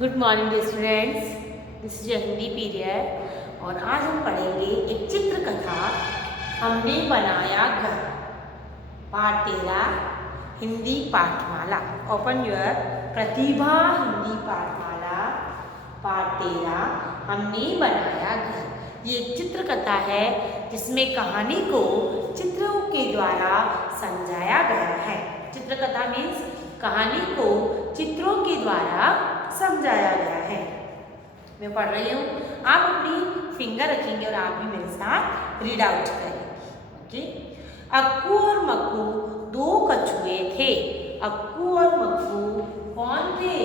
Good morning dear students, this is Jaihindi period और आज हम पढ़ेंगे एक चित्र कथा। हमने बनाया घर, पाठ 13 हिंदी पाठमाला। ओपन योर प्रतिभा हिंदी पाठमाला, पाठ 13 हमने बनाया घर। ये एक चित्र कथा है जिसमें कहानी को चित्रों के द्वारा समझाया गया है। चित्रकथा मीन्स कहानी को चित्रों के द्वारा समझाया गया है। मैं पढ़ रही हूँ, आप अपनी फिंगर रखेंगे और आप भी मेरे साथ रीड आउट करेंगे। ओके। अक्कू और मक्कू दो कछुए थे। अक्कू और मक्कू कौन थे?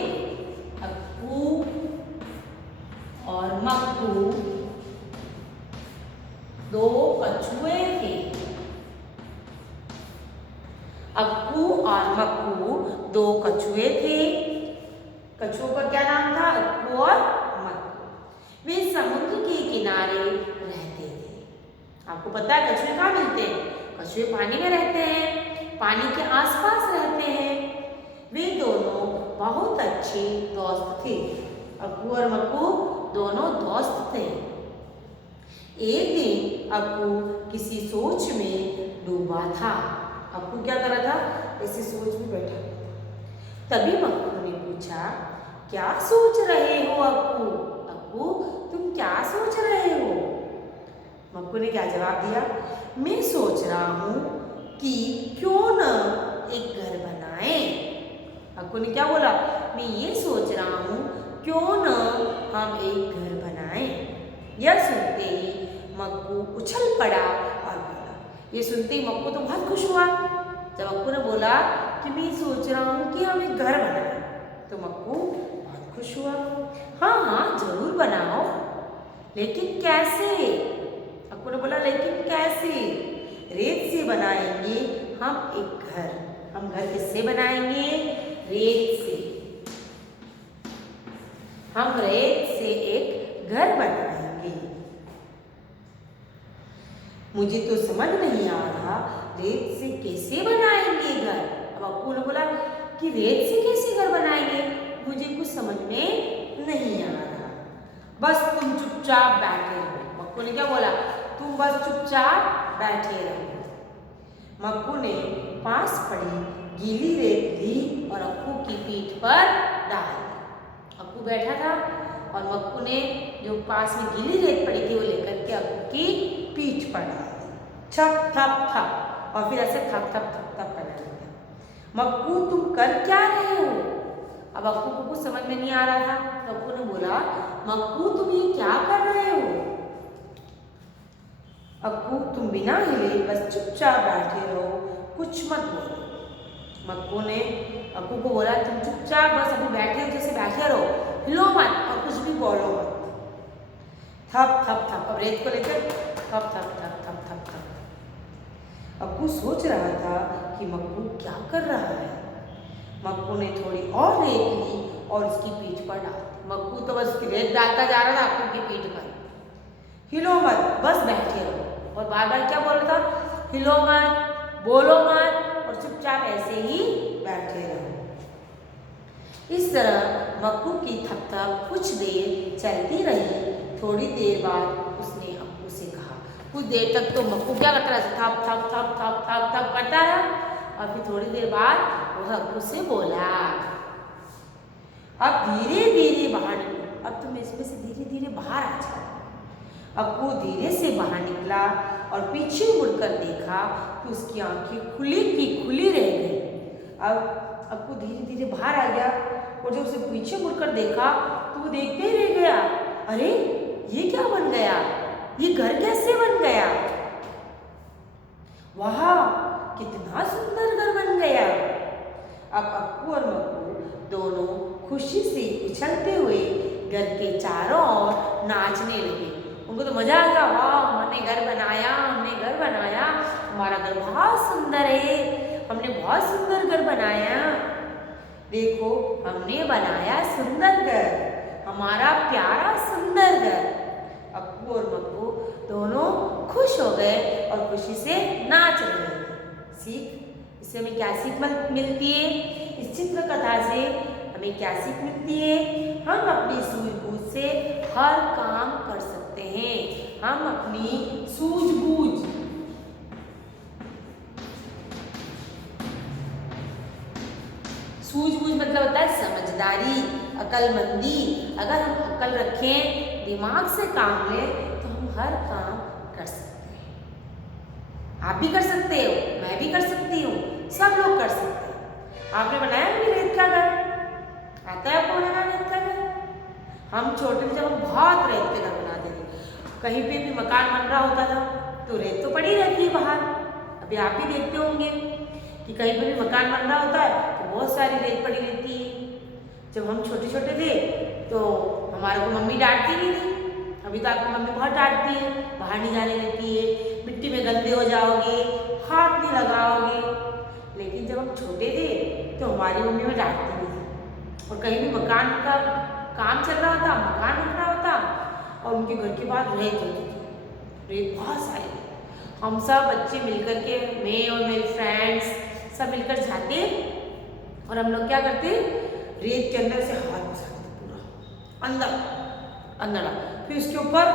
अक्कू और मक्कू दो कछुए थे। अक्कू और मक्कू दो कछुए थे। कछुओं का क्या नाम था? अक्कू और मक्कू। वे समुद्र के किनारे रहते थे। आपको पता है कछुए कहाँ मिलते हैं? कछुए पानी में रहते हैं, पानी के आसपास रहते हैं। वे दोनों बहुत अच्छे दोस्त थे। अक्कू और मक्कू दोनों दोस्त थे। एक दिन अक्कू किसी सोच में डूबा था। अक्कू क्या कर रहा था? ऐसी सोच में बैठा था। तभी मक्कू ने पूछा, क्या सोच रहे हो अक्कू? अक्कू, तुम क्या सोच रहे हो? मक्कू ने क्या जवाब दिया? मैं सोच रहा हूँ कि क्यों न एक घर बनाएं। अक्कू ने क्या बोला? मैं ये सोच रहा हूँ क्यों न हम एक घर बनाएं। यह सुनते ही मक्कू उछल पड़ा और बोला। ये सुनते ही मक्कू तो बहुत खुश हुआ। जब अक्कू ने बोला कि मैं सोच रहा हूँ कि हम एक घर बनाएं, तो मक्कू बहुत खुश हुआ। हाँ हाँ जरूर बनाओ, लेकिन कैसे? अक्कू ने बोला, लेकिन कैसे? रेत से बनाएंगे हम एक घर। हम घर किससे बनाएंगे? रेत से। हम रेत से एक घर बनाएंगे। मुझे तो समझ नहीं आ रहा रेत से कैसे बनाएंगे घर। अब अक्कू ने बोला कि रेत से कैसे घर बनाएंगे, मुझे कुछ समझ में नहीं आ रहा। बस तुम चुपचाप बैठे रहो। मक्कू ने क्या बोला? तुम बस चुपचाप बैठे रहो। मक्कू ने पास पड़ी गीली रेत ली और अक्कू की पीठ पर डाल दी। अक्कू बैठा था और मक्कू ने जो पास में गीली रेत पड़ी थी वो लेकर के अक्कू की पीठ पर डाल दी। छप थप थप, और फिर ऐसे थप थप थप थप करने लगा। मक्कू तुम कर क्या रहे हो? अब अक्कू को कुछ समझ में नहीं आ रहा था। तो अक्कू ने बोला, मक्कू तुम ये क्या कर रहे हो? अक्कू तुम बिना हिले बस चुपचाप बैठे रहो, कुछ मत बोलो। मक्कू ने अक्कू को बोला, तुम चुपचाप बस अभी बैठे हो जैसे बैठे रहो, हिलो मत और कुछ भी बोलो मत। थप थप थप, अब रेत को लेकर थप थप थप थप थप थप। अक्कू सोच रहा था कि मक्कू क्या कर रहा है। मक्कू ने थोड़ी और रेत ली और उसकी पीठ पर डाल दी। मक्कू तो बस रेत डालता जा रहा था अक्कू की पीठ पर। हिलो मत, बस बैठे रहो। और बार बार क्या बोल रहा था? हिलो मत, बोलो मत और चुपचाप ऐसे ही बैठे रहो। इस तरह मक्कू की थप थप कुछ देर चलती रही। थोड़ी देर बाद उसने अक्कू से कहा। कुछ देर तक तो मक्कू क्या करता रहा? थप थप थप थप थप थप करता रहा और फिर थोड़ी देर बाद वह अक्कू से बोला, अब धीरे धीरे बाहर निकलो। अब तुम इसमें से धीरे धीरे बाहर आ जाओ। अक्कू धीरे से बाहर निकला और पीछे मुड़कर देखा कि उसकी आंखें खुली की खुली रह गई। अब अक्कू धीरे धीरे बाहर आ गया और जब उसे पीछे मुड़कर देखा तो वो देखते ही रह गया, अरे ये क्या बन गया? ये घर कैसे बन गया? वाह, कितना सुंदर घर बन गया। अब अक्कू और मक्कू दोनों खुशी से उछलते हुए घर के चारों ओर नाचने लगे। उनको तो मजा आ गया, वाह हमने घर बनाया, हमने घर बनाया, हमारा घर बहुत सुंदर है, हमने बहुत सुंदर घर बनाया। देखो हमने बनाया सुंदर घर, हमारा प्यारा सुंदर घर। अक्कू और मक्कू दोनों खुश हो गए और खुशी से नाच रहे थे। सीख, इससे हमें क्या सीख मिलती है? इस चित्र कथा से हमें क्या सीख मिलती है? हम अपनी सूझबूझ से हर काम कर सकते हैं। हम अपनी सूझबूझ मतलब होता है समझदारी, अकलमंदी। अगर हम अकल रखें, दिमाग से काम लें तो हम हर काम कर सकते हैं। आप भी कर सकते हो, मैं भी कर सकती हूँ, सब लोग कर सकते हैं। आपने बनाया कभी रेत का घर? आता है आपको बनाना रेत का घर? हम छोटे थे जब हम बहुत रेत के घर बनाते थे। कहीं पे भी मकान बन रहा होता था तो रेत तो पड़ी रहती है बाहर। अभी आप ही देखते होंगे कि कहीं पे भी मकान बन रहा होता है तो बहुत सारी रेत पड़ी रहती है। जब हम छोटे छोटे थे तो हमारे को मम्मी डांटती नहीं थी। अभी तो आपकी मम्मी बहुत डांटती है, बाहर नहीं जाने देती है, मिट्टी में गंदे हो जाओगे, हाथ नहीं लगाओगे। लेकिन जब हम छोटे थे तो हमारी मम्मी हमें डांटती नहीं थी। और कहीं भी मकान का काम चल रहा होता, मकान बन रहा होता और उनके घर के बाहर रेत होती थी, रेत बहुत सारी। हम सब बच्चे मिलकर के, मैं और मेरे फ्रेंड्स सब मिलकर जाते और हम लोग क्या करते, रेत के अंदर से हाथ घुसाते पूरा अंदर अंदर। फिर उसके ऊपर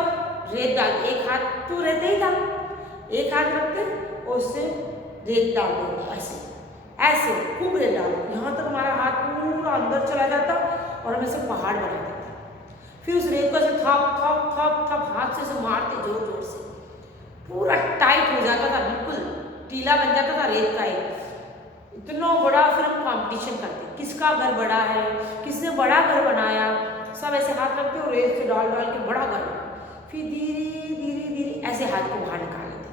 रेत डाल, एक हाथ तो रहता ही था, एक हाथ रखते और उससे रेत डाल देते, ऐसे ऐसे खूब रेत डाल, यहाँ तक हमारा हाथ पूरा अंदर चला जाता और हम ऐसे पहाड़ बना देते। फिर उस रेत को ऐसे थप थप थप थप हाथ से ऐसे मारते जोर जोर से, पूरा टाइट हो जाता था, बिल्कुल टीला बन जाता था रेत का एक। इतना बड़ा फिर हम कंपटीशन करते, किसका घर बड़ा है, किसने बड़ा घर बनाया। सब ऐसे हाथ रखते और रेत से डाल डाल के बड़ा घर। फिर धीरे धीरे धीरे ऐसे हाथ को बाहर निकाल लेते।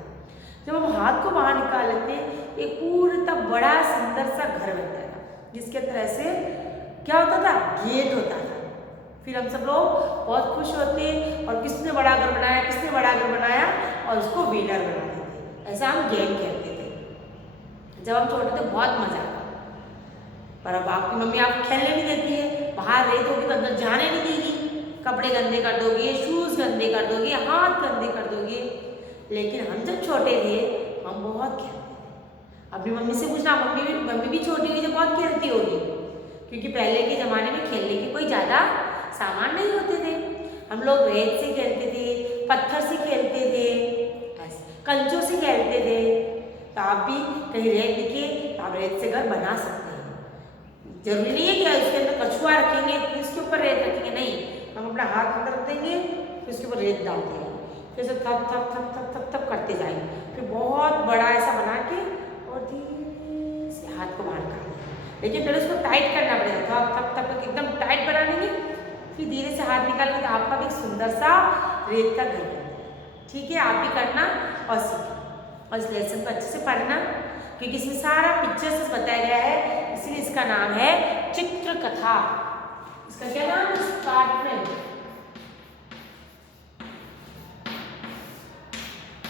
जब हम हाथ को बाहर निकाल लेते एक पूरा बड़ा सुंदर सा घर बन जाता, जिसके अंदर ऐसे क्या होता था, गेट होता था। फिर हम सब लोग बहुत खुश होते और किसने बड़ा घर बनाया, किसने बड़ा घर बनाया, और उसको विनर बना देते। ऐसा हम गेम खेलते थे जब हम छोटे थे, बहुत मजा आता। पर अब आपकी मम्मी आपको खेलने नहीं देती है, बाहर रेत होगी तो अंदर जाने नहीं देगी, कपड़े गंदे कर दोगे, शूज गंदे कर दोगे, हाथ गंदे कर दोगे। लेकिन हम जब छोटे थे हम बहुत खेलते थे। अपनी मम्मी से पूछना, मम्मी भी छोटी हुई जब बहुत खेलती होगी, क्योंकि पहले के ज़माने में खेलने के कोई ज़्यादा सामान नहीं होते थे। हम लोग रेत से खेलते थे, पत्थर से खेलते थे, कंचों से खेलते थे। तो आप भी कहीं रेत दिखे तो आप रेत से घर बना सकते हैं। जरूरी नहीं है कि उसके अंदर कछुआ रखेंगे फिर उसके ऊपर रेत रखेंगे, नहीं, हम अपना हाथ अंदर रख देंगे फिर उसके ऊपर रेत डाल देंगे, फिर से थप थप थप थप थप थप करते जाएंगे। फिर बहुत बड़ा ऐसा बना के और धीरे से हाथ को बाहर निकालेंगे। लेकिन पहले उसको टाइट करना पड़ेगा, थप थप थप एकदम टाइट बना देंगे, फिर धीरे से हाथ निकाल के तो आपका भी एक सुंदर सा रेत का घर बन जाएगा। ठीक है, आप भी करना और सीखना और इस लेसन को अच्छे से पढ़ना, क्योंकि इसमें सारा पिक्चर से बताया गया है, इसलिए इसका नाम है चित्रकथा। इसका क्या नाम है? स्टार्ट में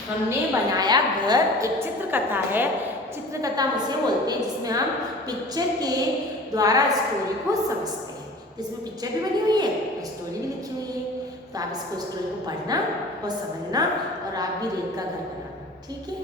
हमने बनाया घर एक चित्रकथा है। चित्रकथा हम उसे बोलते हैं जिसमें हम पिक्चर के द्वारा स्टोरी को समझते हैं। जिसमें पिक्चर भी बनी हुई है, स्टोरी भी लिखी हुई है। तो आप इसको स्टोरी को पढ़ना और समझना और आप भी रेत का घर बनाना। ठीक है।